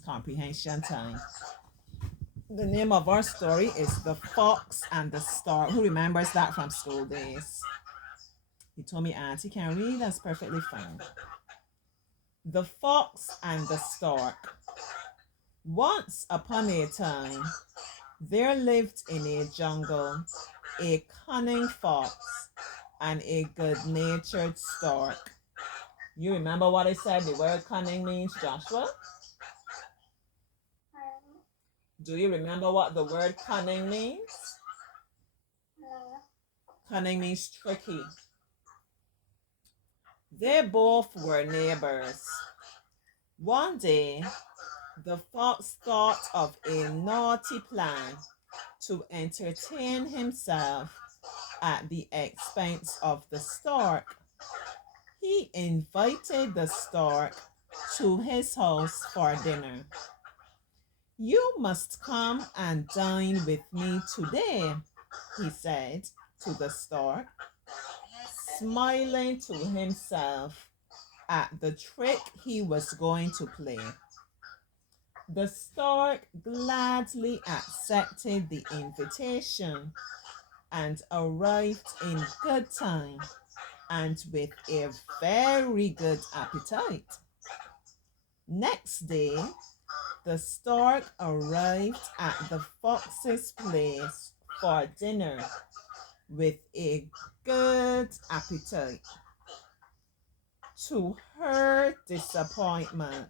It's comprehension time. The name of our story is The Fox and the Stork. Who remembers that from school days? He told me Auntie can read. That's perfectly fine. The Fox and the Stork. Once upon a time, there lived in a jungle a cunning fox and a good-natured stork. You remember what I said the word cunning means, Joshua? Do you remember what the word cunning means? Cunning means tricky. They both were neighbors. One day, the fox thought of a naughty plan to entertain himself at the expense of the stork. He invited the stork to his house for dinner. You must come and dine with me today, he said to the stork, smiling to himself at the trick he was going to play. The stork gladly accepted the invitation and arrived in good time and with a very good appetite. Next day, the stork arrived at the fox's place for dinner with a good appetite. To her disappointment,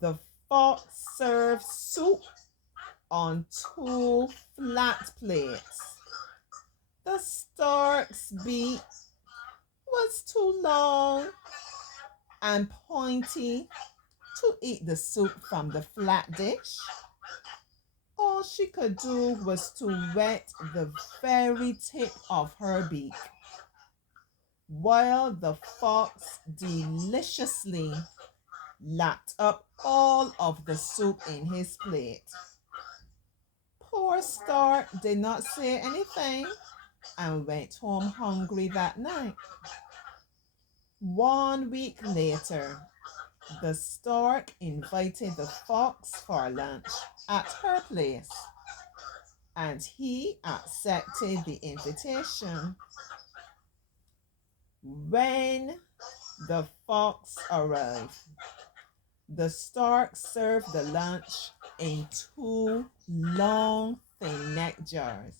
the fox served soup on two flat plates. The stork's beak was too long and pointy to eat the soup from the flat dish. All she could do was to wet the very tip of her beak, while the fox deliciously lapped up all of the soup in his plate. Poor stork did not say anything and went home hungry that night. 1 week later, the stork invited the fox for lunch at her place, and he accepted the invitation. When the fox arrived, the stork served the lunch in two long, thin-necked jars.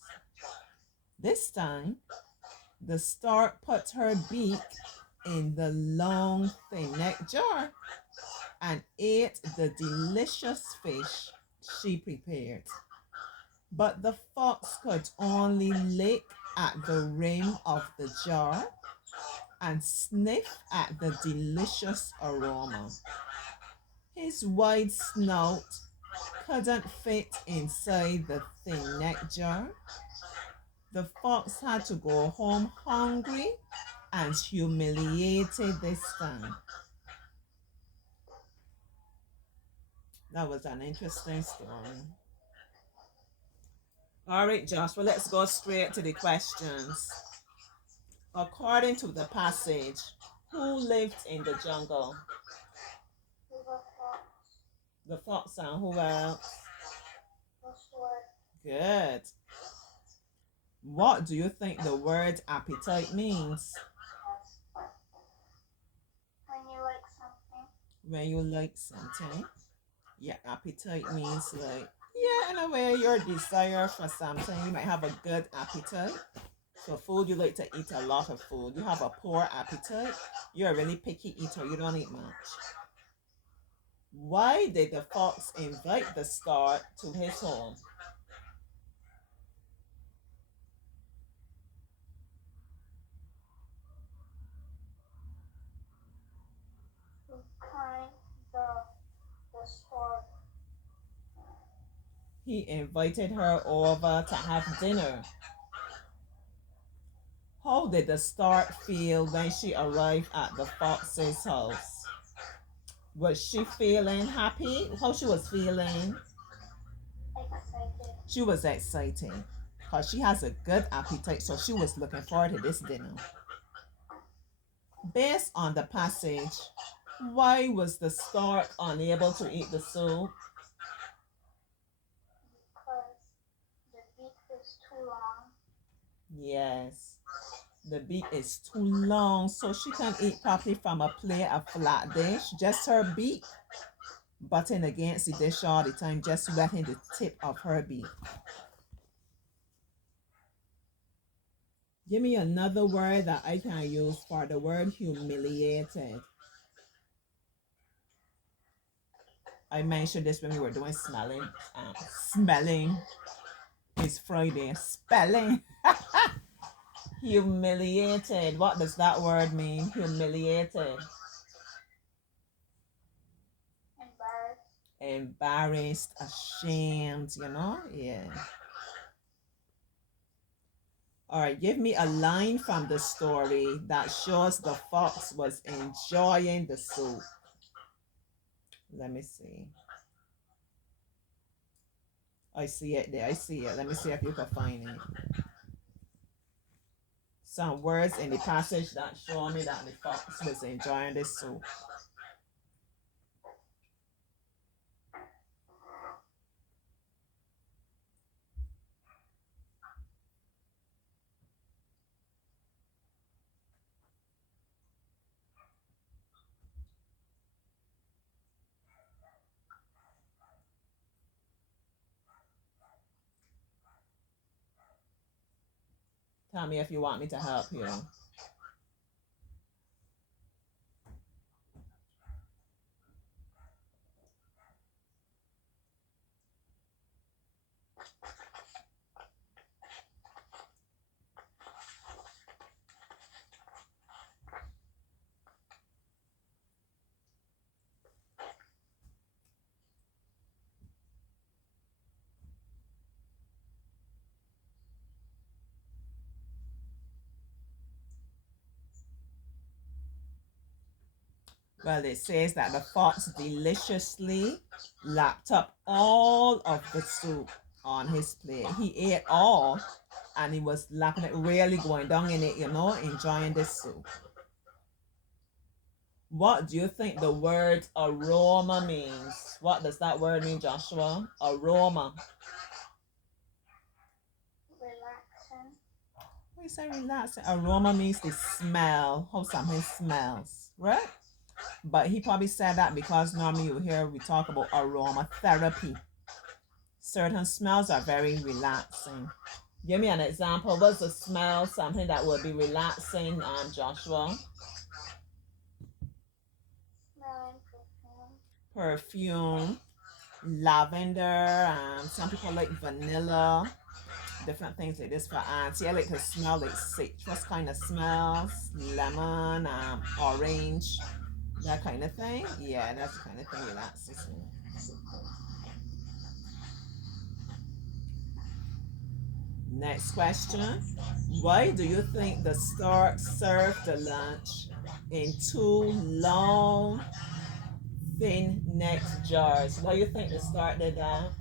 This time, the stork put her beak in the long, thin-necked jar and ate the delicious fish she prepared. But the fox could only lick at the rim of the jar and sniff at the delicious aroma. His wide snout couldn't fit inside the thin-necked jar. The fox had to go home hungry and humiliated this time. That was an interesting story. All right, Joshua, let's go straight to the questions. According to the passage, who lived in the jungle? The fox and who else? Good. What do you think the word appetite means? When you like something. Yeah, appetite means like, yeah, in a way, your desire for something. You might have a good appetite. So food, you like to eat a lot of food. You have a poor appetite. You're a really picky eater. You don't eat much. Why did the fox invite the stork to his home? He invited her over to have dinner. How did the stork feel when she arrived at the fox's house? Was she feeling happy? How she was feeling? Excited. She was excited because she has a good appetite, so she was looking forward to this dinner. Based on the passage, Why was the stork unable to eat the soup? Because the beak is too long. Yes, the beak is too long, so she can eat properly from a plate, a flat dish. Just her beak butting against the dish all the time, just wetting the tip of her beak. Give me another word that I can use for the word humiliated. I mentioned this when we were doing smelling. Smelling is Friday. Spelling. Humiliated. What does that word mean? Humiliated. Embarrassed, ashamed, you know? Yeah. All right, give me a line from the story that shows the fox was enjoying the soup. Let me see. I see it there. I see it. Let me see if you can find it. Some words in the passage that show me that the fox was enjoying the soup. Tell me if you want me to help you. Well, it says that the fox deliciously lapped up all of the soup on his plate. He ate all and he was lapping it, really going down in it, you know, enjoying the soup. What do you think the word aroma means? What does that word mean, Joshua? Aroma. Relaxing. What you say relaxing? Aroma means the smell, how something smells, right? But he probably said that because normally you hear we talk about aromatherapy. Certain smells are very relaxing. Give me an example. What's the smell? Something that would be relaxing, Joshua? Smelling perfume. Perfume, lavender, some people like vanilla, different things like this for auntie. I like to smell like citrus kind of smells, lemon, orange, that kind of thing. Yeah, that's the kind of thing relaxes me. Next question. Why do you think the stork served the lunch in two long, thin necked jars? Why do you think the stork did that?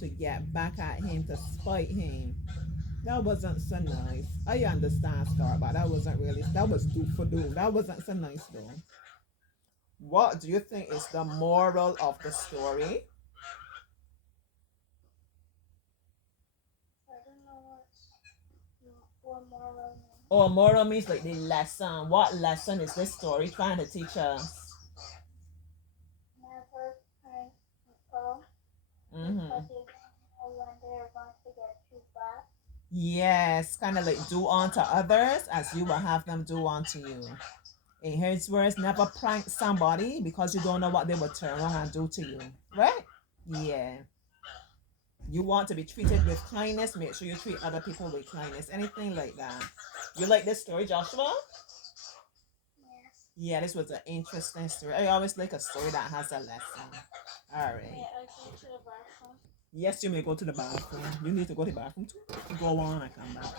To get back at him, to spite him. That wasn't so nice. I understand, Star, but that wasn't really, that was do for do. That wasn't so nice, though. What do you think is the moral of the story? I don't know what moral means. Oh, moral means like the lesson. What lesson is this story trying to teach us? Never prank people. Mm-hmm. Because you don't know when they're going to get you back. Yes, kind of like do unto others as you will have them do unto you. In his words, never prank somebody because you don't know what they will turn around and do to you. Right? Yeah. You want to be treated with kindness, make sure you treat other people with kindness. Anything like that. You like this story, Joshua? Yes. Yeah, this was an interesting story. I always like a story that has a lesson. All right. May I go to the bathroom? Yes, you may go to the bathroom. You need to go to the bathroom too. Go on and come back.